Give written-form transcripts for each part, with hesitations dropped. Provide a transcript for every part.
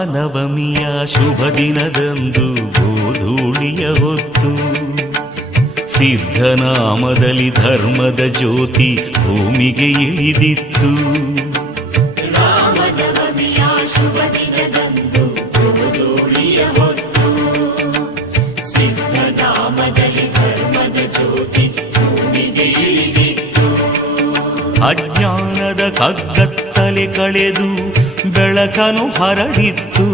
ರಾಮನವಮಿಯ ಶುಭ ದಿನದಂದು ಗೋಧೂಳಿಯ ಹೊತ್ತು ಸಿದ್ಧನಾಮದಲ್ಲಿ ಧರ್ಮದ ಜ್ಯೋತಿ ಭೂಮಿಗೆ ಇಳಿದಿತ್ತು. ರಾಮನವಮಿಯ ಶುಭ ದಿನದಂದು ಗೋಧೂಳಿಯ ಹೊತ್ತು ಸಿದ್ಧನಾಮದಲ್ಲಿ ಧರ್ಮದ ಜ್ಯೋತಿ ಭೂಮಿಗೆ ಇಳಿದಿತ್ತು. ಅಜ್ಞಾನದ ಕಗ್ಗತ್ತಲೆ ಕಳೆದು ಬೆಳಕನು ಹರಡಿತ್ತು.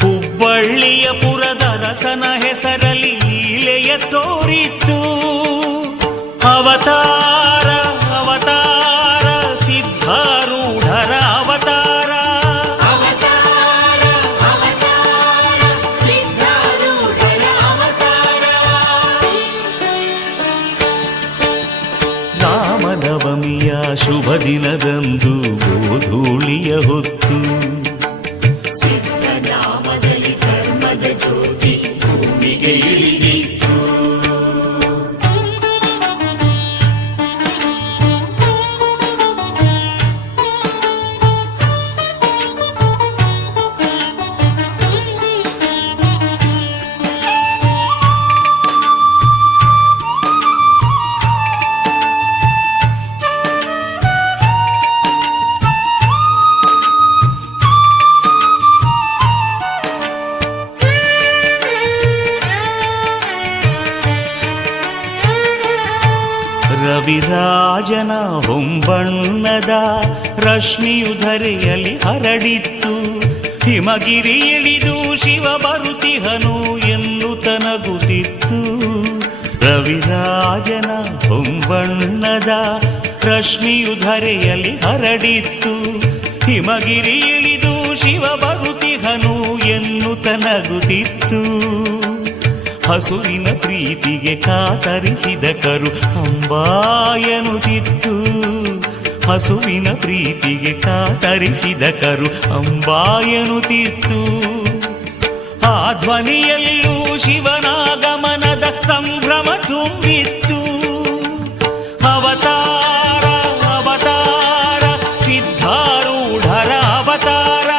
ಹುಬ್ಬಳ್ಳಿಯ ಪುರದರಸನ ಹೆಸರಲ್ಲಿ ಲೀಲೆಯ ತೋರಿತ್ತು. ಅವತಾರ ಅವತಾರ ಸಿದ್ಧಾರೂಢರ ಅವತಾರ. ಅವತಾರ ಅವತಾರ ಸಿದ್ಧಾರೂಢರ ಅವತಾರ. ರಾಮನವಮಿಯ ಶುಭ ದಿನದಂದು ಗೋಧೂಳಿಯ ಹೊತ್ತು ಸಿದ್ಧನಾಮದಲ್ಲಿ ಧರ್ಮದ ಜ್ಯೋತಿ ಭೂಮಿಗೆ ಇಳಿದಿತ್ತು. ರವಿರಾಜನ ಹೊಂಬಣ್ಣದ ರಶ್ಮಿಯು ಧರೆಯಲ್ಲಿ ಹರಡಿತ್ತು. ಹಿಮಗಿರಿ ಇಳಿದು ಶಿವ ಬರುತಿಹನು ಎನ್ನುತ್ತ ನಗುತ್ತಿತ್ತು. ರವಿರಾಜನ ಹೊಂಬಣ್ಣದ ರಶ್ಮಿಯು ಧರೆಯಲ್ಲಿ ಹರಡಿತ್ತು. ಹಿಮಗಿರಿ ಇಳಿದು ಶಿವ ಬರುತಿಹನು ಎನ್ನುತ್ತ ನಗುತ್ತಿತ್ತು. ಹಸುವಿನ ಪ್ರೀತಿಗೆ ಕಾತರಿಸಿದ ಕರು ಅಂಬಾಯನುತ್ತಿತ್ತು. ಹಸುವಿನ ಪ್ರೀತಿಗೆ ಕಾತರಿಸಿದ ಕರು ಅಂಬಾಯನುತ್ತಿತ್ತು. ಆ ಧ್ವನಿಯಲ್ಲೂ ಶಿವನಾಗಮನದ ಸಂಭ್ರಮ ತುಂಬಿತ್ತು. ಅವತಾರ ಅವತಾರ ಸಿದ್ಧಾರೂಢರ ಅವತಾರ.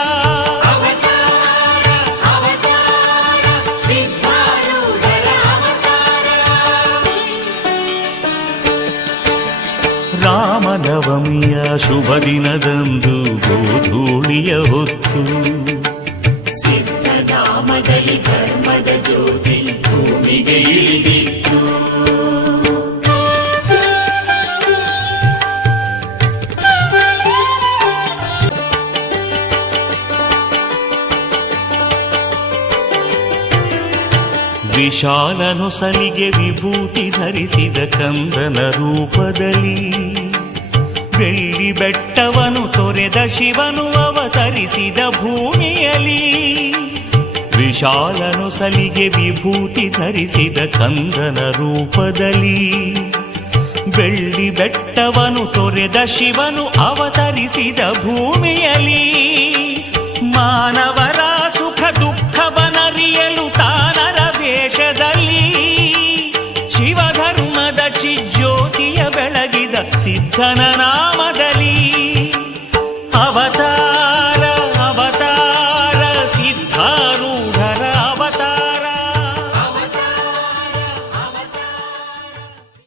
ರಾಮನವಮಿಯ ಶುಭ ದಿನದಂದು ಗೋಧೂಳಿಯ ಹೊತ್ತು ಸಿದ್ಧನಾಮದಲ್ಲಿ ಧರ್ಮದ ಜ್ಯೋತಿ ಭೂಮಿಗೆ ಇಳಿದಿತ್ತು. ವಿಶಾಲನು ಸಲಿಗೆ ವಿಭೂತಿ ಧರಿಸಿದ ಕಂದನ ರೂಪದಲ್ಲಿ ಬೆಳ್ಳಿ ಬೆಟ್ಟವನು ತೊರೆದ ಶಿವನು ಅವತರಿಸಿದ ಭೂಮಿಯಲ್ಲಿ. ವಿಶಾಲನು ಸಲಿಗೆ ವಿಭೂತಿ ಧರಿಸಿದ ಕಂದನ ರೂಪದಲ್ಲಿ ಬೆಳ್ಳಿ ಬೆಟ್ಟವನು ತೊರೆದ ಶಿವನು ಅವತರಿಸಿದ ಭೂಮಿಯಲ್ಲಿ. ಮಾನವರ ಸುಖ ದುಃಖವನರಿಯಲು ತಾನರ ವೇಷದಲ್ಲಿ ಶಿವಧರ್ಮದ ಚಿಜ್ಯೋತಿಯ ಬೆಳಗಿದ ಸಿದ್ಧನ ನಾಮದಲ್ಲಿ